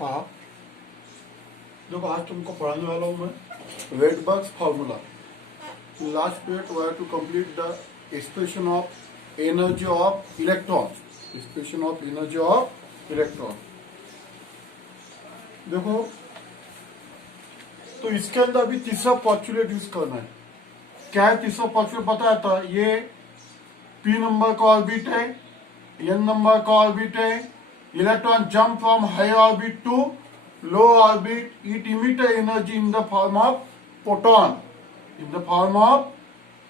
पहा, देखो आज तुमको पढ़ाने वाला हूँ मैं Rydberg's formula. Last period we have to complete the expression of energy of electron. Expression of energy of electron. देखो, तो इसके अंदर अभी तीसरा पॉस्टुलेट यूज करना है. क्या है तीसरा पॉस्टुलेट बताया था? ये पी नंबर का ऑर्बिट है, एन नंबर का ऑर्बिट है. Electron jump from high orbit to low orbit. It emit energy in the form of photon. In the form of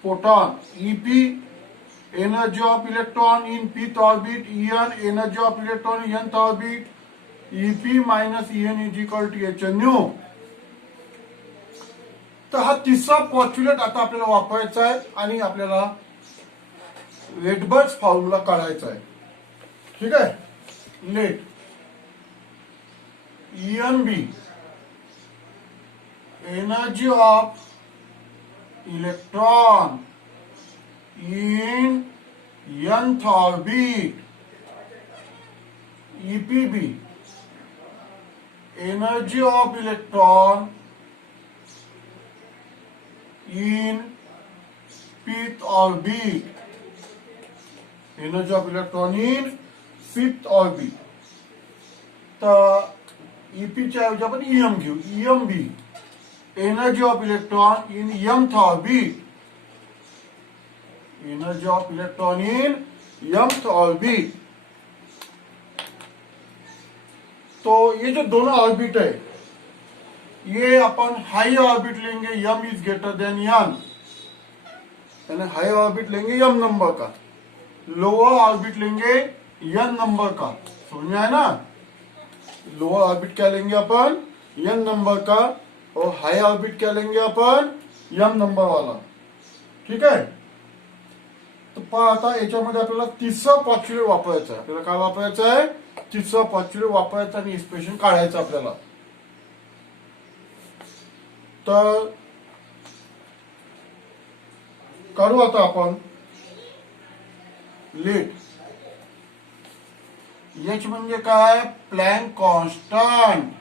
photon. EP energy of electron in pth orbit. En energy of electron in nth orbit. EP minus En is equal to h nu. तर हा तिसरा postulate आता आपल्याला वापरायचा आहे आणि आपल्याला वेटबर्ग्स formula काढायचा आहे. ठीक आहे. Let ENB energy of electron in nth orbit. EPB energy of electron in fifth orbit. Energy of electron in fifth orbit. तर EP च्या ऐवजी आपण EM घेऊ. EMB energy of electron in nth orbit. Energy of electron in nth orbit. तो ये जो दोनों orbit है ये अपन हाई ऑर्बिट लेंगे. m is greater than n, यानी हाई ऑर्बिट लेंगे m नंबर का, लोअर ऑर्बिट लेंगे n नंबर का. समझ में आया ना? लोअर ऑर्बिट क्या लेंगे अपन? n नंबर का. और हाई ऑर्बिट क्या लेंगे अपन? m नंबर वाला. ठीक आहे. तर पहा आता याच्यामध्ये आपल्याला तिसरा पॉस्टुलेट वापरायचा आहे. आपल्याला काय वापरायचं आहे? तिसरा पॉस्टुलेट वापरायचा आणि एक्सप्रेशन काढायचं आपल्याला. तर काढू आता आपण. लेट एच म्हणजे काय? Plank constant.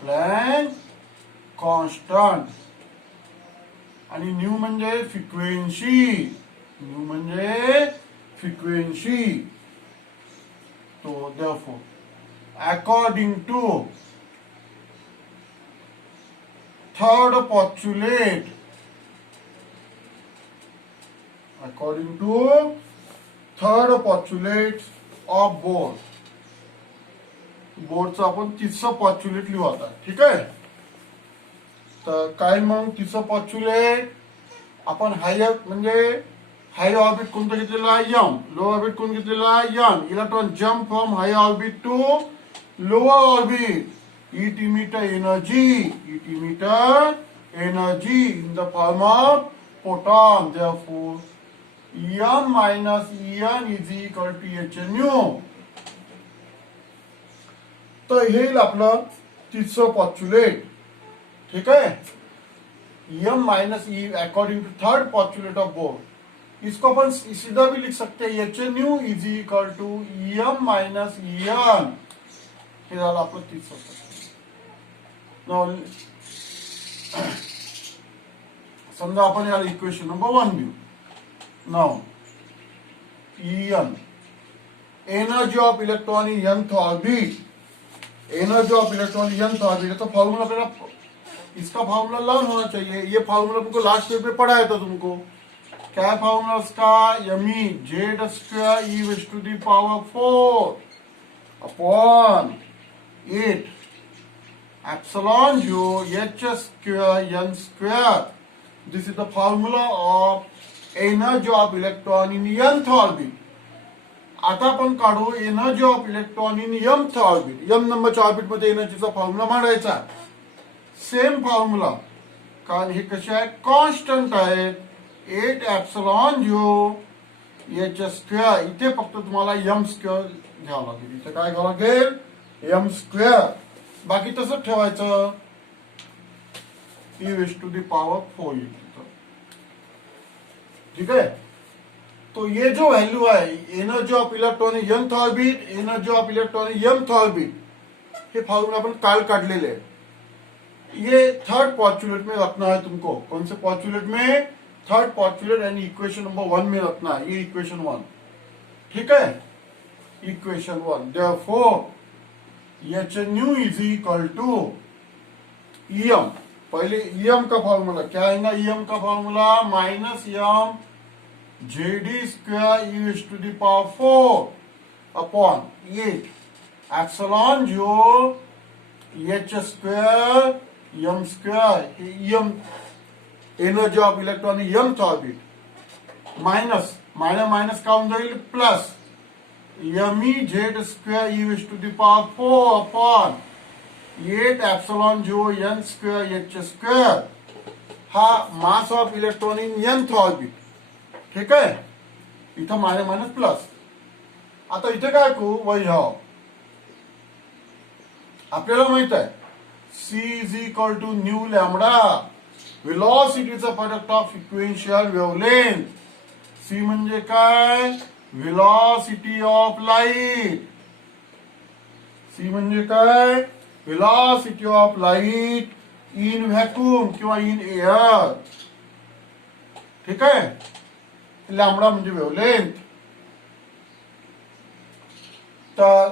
Plank constant. आणि न्यू म्हणजे फ्रिक्वेन्सी. न्यू म्हणजे फ्रिक्वेन्सी. तो therefore according to third postulate, according to third postulate of Bohr. बोरचा आपण तिसरा पॉस्टुलेट लिहू आता. ठीक आहे. तर काय मग तिसरा पॉस्टुलेट? आपण हाय म्हणजे हाय ऑर्बिट कोणतं घेतलेलं आहे? m. लो ऑर्बिट कोण घेतलेलं आहे? n. Electron jump from high orbit to lower orbit. It emit energy. It emit energy in the form of photon. Therefore m minus En is equal to h nu. तर हे येईल आपलं तिसरं postulate. ठीक आहे. m minus E according to third postulate of Bohr. इसको अपन सीधा भी लिख सकते हैं. H nu is equal to em minus En. हे झालं आपलं तिसरं पॉस्टुलेट. समजा आपण याला इक्वेशन नंबर 1 घेऊ. Now En energy of electron in nth orbit. Energy of electron in nth orbit का फॉर्मूला अपना, इसका फॉर्मूला लर्न होना चाहिए. ये फॉर्मूला तुमको लास्ट ईयर में पढ़ाया था तुमको. क्या है फॉर्मूला उसका? यमी Z square E raise to the power 4 upon 8 epsilon जो H square N square. This is the formula of energy of electron in nth orbit. आता आपण काढू energy of electron in mth orbit. m नंबरच्या orbit मध्ये एनर्जीचा formula मांडायचा. Same formula, कारण हे कसे आहे? कॉन्स्टंट आहेत. 8 एप्सिलॉन जो एच स्क्वेअर. इथे फक्त तुम्हाला m स्क्वेअर घ्यावं लागेल. इथे काय घ्यावं लागेल? m square. बाकी तसंच ठेवायचं. e raise to the power 4 येईल. ठीक आहे. तो ये जो वैल्यू है energy of electron in nth orbit, energy of electron in mth orbit, हे फॉर्म्युला आपण काल काढलेले आहे. ये थर्ड पॉस्टुलेट में रखना है तुमको. कौन से पॉस्टुलेट में? थर्ड पॉस्टुलेट यानी इक्वेशन नंबर 1 में रखना है. ये इक्वेशन 1, ठीक है. Equation 1, therefore H nu is equal to EM. पहले ईएम का फॉर्मूला क्या है ना? ईएम का formula minus M ZE square E to the power 4 upon 8 epsilon जो H square M square M energy of electron mth orbit minus minus minus का होऊन जाईल plus M E Z square E to the power 4 upon 8 epsilon जो N square H square हा mass of electron in nth orbit. ठीक आहे. इथं minus minus plus. आता इथे काय करू? वही आपल्याला माहित आहे C is equal to nu lambda व्हेलॉसिटीचा प्रोडक्ट ऑफ इक्वेन्शियल वेव्हलेंथ. C म्हणजे काय? Velocity of light. C म्हणजे काय? Velocity of light in vacuum किंवा इन एअर. ठीक आहे. लॅमडा म्हणजे वेव्हलेंथ. तर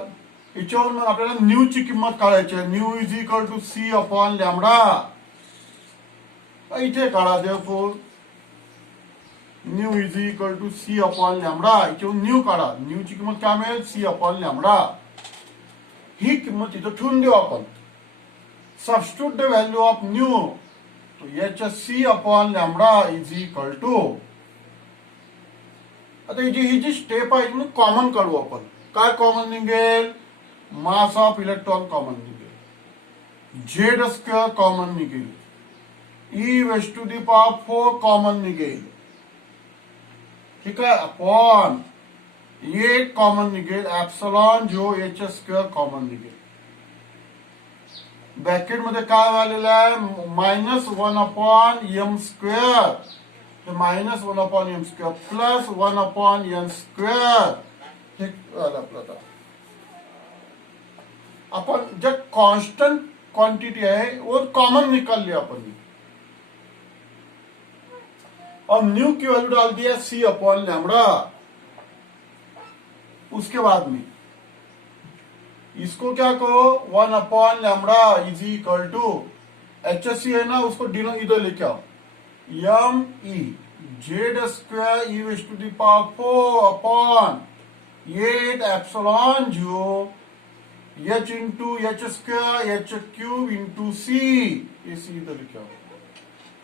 याच्यावरून आपल्याला न्यू ची किंमत काढायची आहे. Nu is equal to C upon lambda. इथे काढा. Therefore nu is equal to C upon lambda. याच्यावरून न्यू काढा. न्यू ची किंमत काय मिळेल? सी अपॉन लॅमडा. ही किंमत इथं ठेवून देऊ आपण. Substitute the value of nu. तो याच्या C upon lambda is equal to. आता ही जी स्टेप आहे म्हणून कॉमन काढू आपण. काय कॉमन निघेल? मास ऑफ इलेक्ट्रॉन कॉमन निघेल. जेड स्क्वेअर कॉमन निघेल. ई वेस्ट टू दी पावर 4 कॉमन निघेल. ठीक आहे. अपॉन 8 कॉमन निघेल. एप्सिलॉन जो एच स्क्वेअर कॉमन निघेल. ब्रॅकेट मध्ये काय आलेलं आहे? -1 upon M square. Minus 1 upon M square plus 1 upon N square. हे आपलं अपन जब कांस्टेंट क्वांटिटी है वो कॉमन निकाल लिया अपन. और न्यू की वैल्यू डाल दिया सी अपॉन लैम्बडा. उसके बाद में इसको क्या कहो? 1 upon lambda is equal to H S C है ना, उसको डिनो इधर लेके आओ. M E Z square E वेस्ट to the power 4 upon 8 epsilon जो H into H square H cube into C. ये सीधा लिखा हो.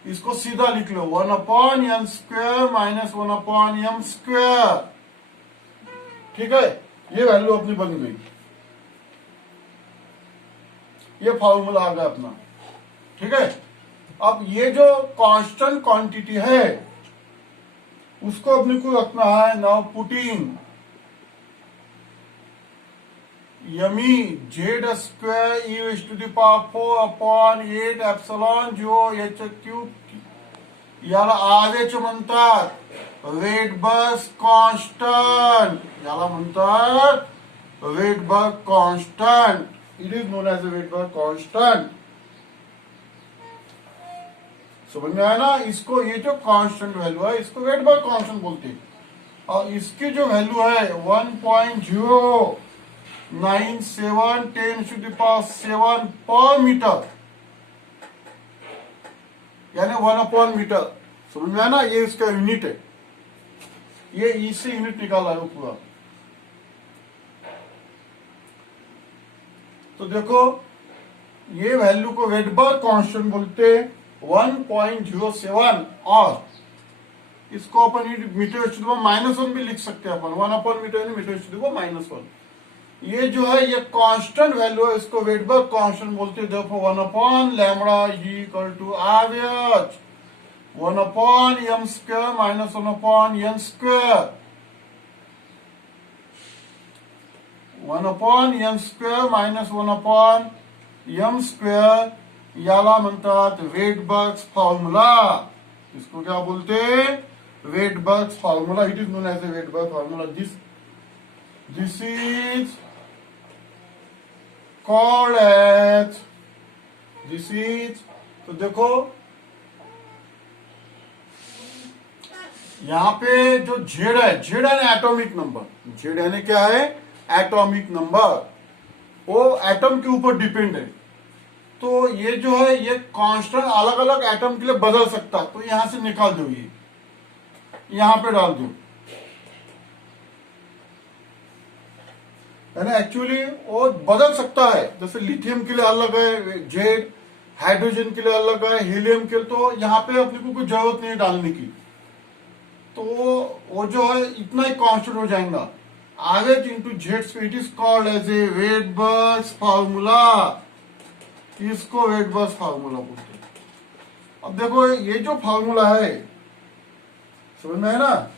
इसको सीधा लिख लो 1 upon N square minus 1 upon M square. ठीक है. ये वैल्यू अपनी बन गई. ये फॉर्मूला आ गया अपना. ठीक है. अब ये जो कांस्टेंट क्वांटिटी है उसको अपने को रखना है. नाउ पुटिंग यमी जेड स्क्वायर ई वेस्ट to the power 4 upon 8 epsilon जो एच क्यूब. याला आवेच म्हणतात वेटबर्ग कॉन्स्टंट. याला म्हणतात Rydberg constant. It is known as a Rydberg constant. समझ में आया ना? इसको ये जो कांस्टेंट वैल्यू है इसको वेटबर्ग कांस्टेंट बोलते हैं. और इसकी जो वैल्यू है 1.097 10 टू द पावर 7 पर मीटर, यानी 1 अपॉन मीटर. समझ में आया ना? ये इसका यूनिट है. ये इससे यूनिट निकाला है पूरा. तो देखो ये वैल्यू को वेटबर्ग कांस्टेंट बोलते हैं 1.07. और इसको अपन मीटर -1 भी लिख सकते हैं अपन. 1 अपॉन मीटर मीटर -1. ये जो है ये कांस्टेंट वैल्यू है, इसको वेटबर्ग कांस्टेंट बोलते हैं. देखो 1 upon lambda is equal to average 1 upon M square minus 1 upon N square. 1 upon N square minus 1 upon M square. याला म्हणतात वेटबर्ग फॉर्मूला. इसको क्या बोलते? Rydberg's formula. It is known as a Rydberg formula. This is called as, this is, तो देखो यहां पे जो जेड है, जेड है एटॉमिक नंबर, जेड यानी क्या है, एटॉमिक नंबर, वो एटम के ऊपर डिपेंड है। तो ये जो है ये कांस्टेंट अलग अलग एटम के लिए बदल सकता, तो यहां से निकाल दो, ये यहां पे डाल दो, है ना। एक्चुअली वो बदल सकता है, जैसे लिथियम के लिए अलग है जेड, हाइड्रोजन के लिए अलग है, हीलियम के लिए, तो यहाँ पे अपने को कोई जरूरत नहीं डालने की, तो वो जो है इतना ही कांस्टेंट हो जाएगा। आगे into Z, it is called as a Rydberg's formula, इसको रेडबर्ग्स फार्मूला बोलते हैं। अब देखो ये जो फार्मूला है समझ में है ना,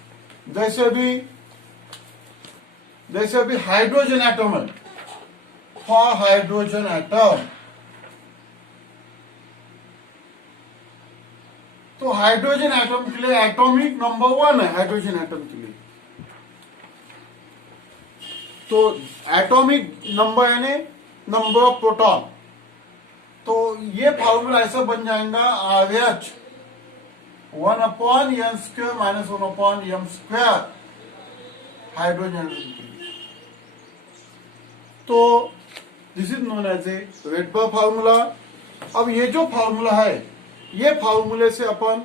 जैसे अभी हाइड्रोजन एटम है, फॉर हाइड्रोजन एटम, तो हाइड्रोजन एटम के लिए एटॉमिक नंबर 1 है, हाइड्रोजन एटम के लिए। तो एटॉमिक नंबर यानी नंबर ऑफ प्रोटॉन, तो ये फॉर्मूला ऐसा बन जाएगा RH 1/n² minus 1/m², hydrogen atom के लिए। तो this is known as a Rydberg formula. अब ये जो फार्मूला है, ये फार्मूले से अपन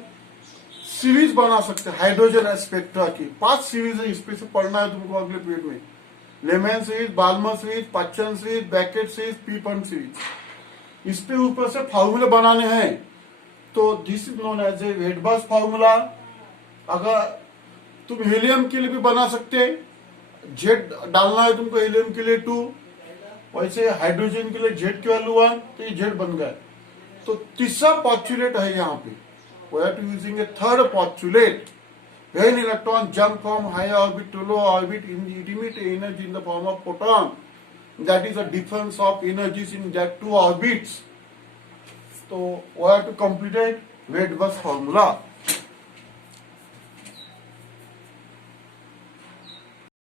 सीरीज बना सकते हैं हाइड्रोजन स्पेक्ट्रा की। 5 सीरीज है, इसपे से पढ़ना है तुमको अगले पीरियड में। Lyman series, Balmer series, Paschen series, Brackett series, पीपन सीरीज, इस पे ऊपर से फार्मूले बनाने हैं। तो this is known as a Rydberg formula. अगर तुम हीलियम के लिए भी बना सकते हैं, जेड डालना है तुमको हीलियम के लिए 2, वैसे हाइड्रोजन के लिए जेड की वैल्यू 1, तो ये जेड बन गया। तो तीसरा पॉस्टुलेट है यहाँ पे, we are using a third postulate, when electron jump from high orbit to low orbit in the emit energy in the form of photon, that is the difference of energies in that 2 orbits. So we have to complete Rydberg's formula.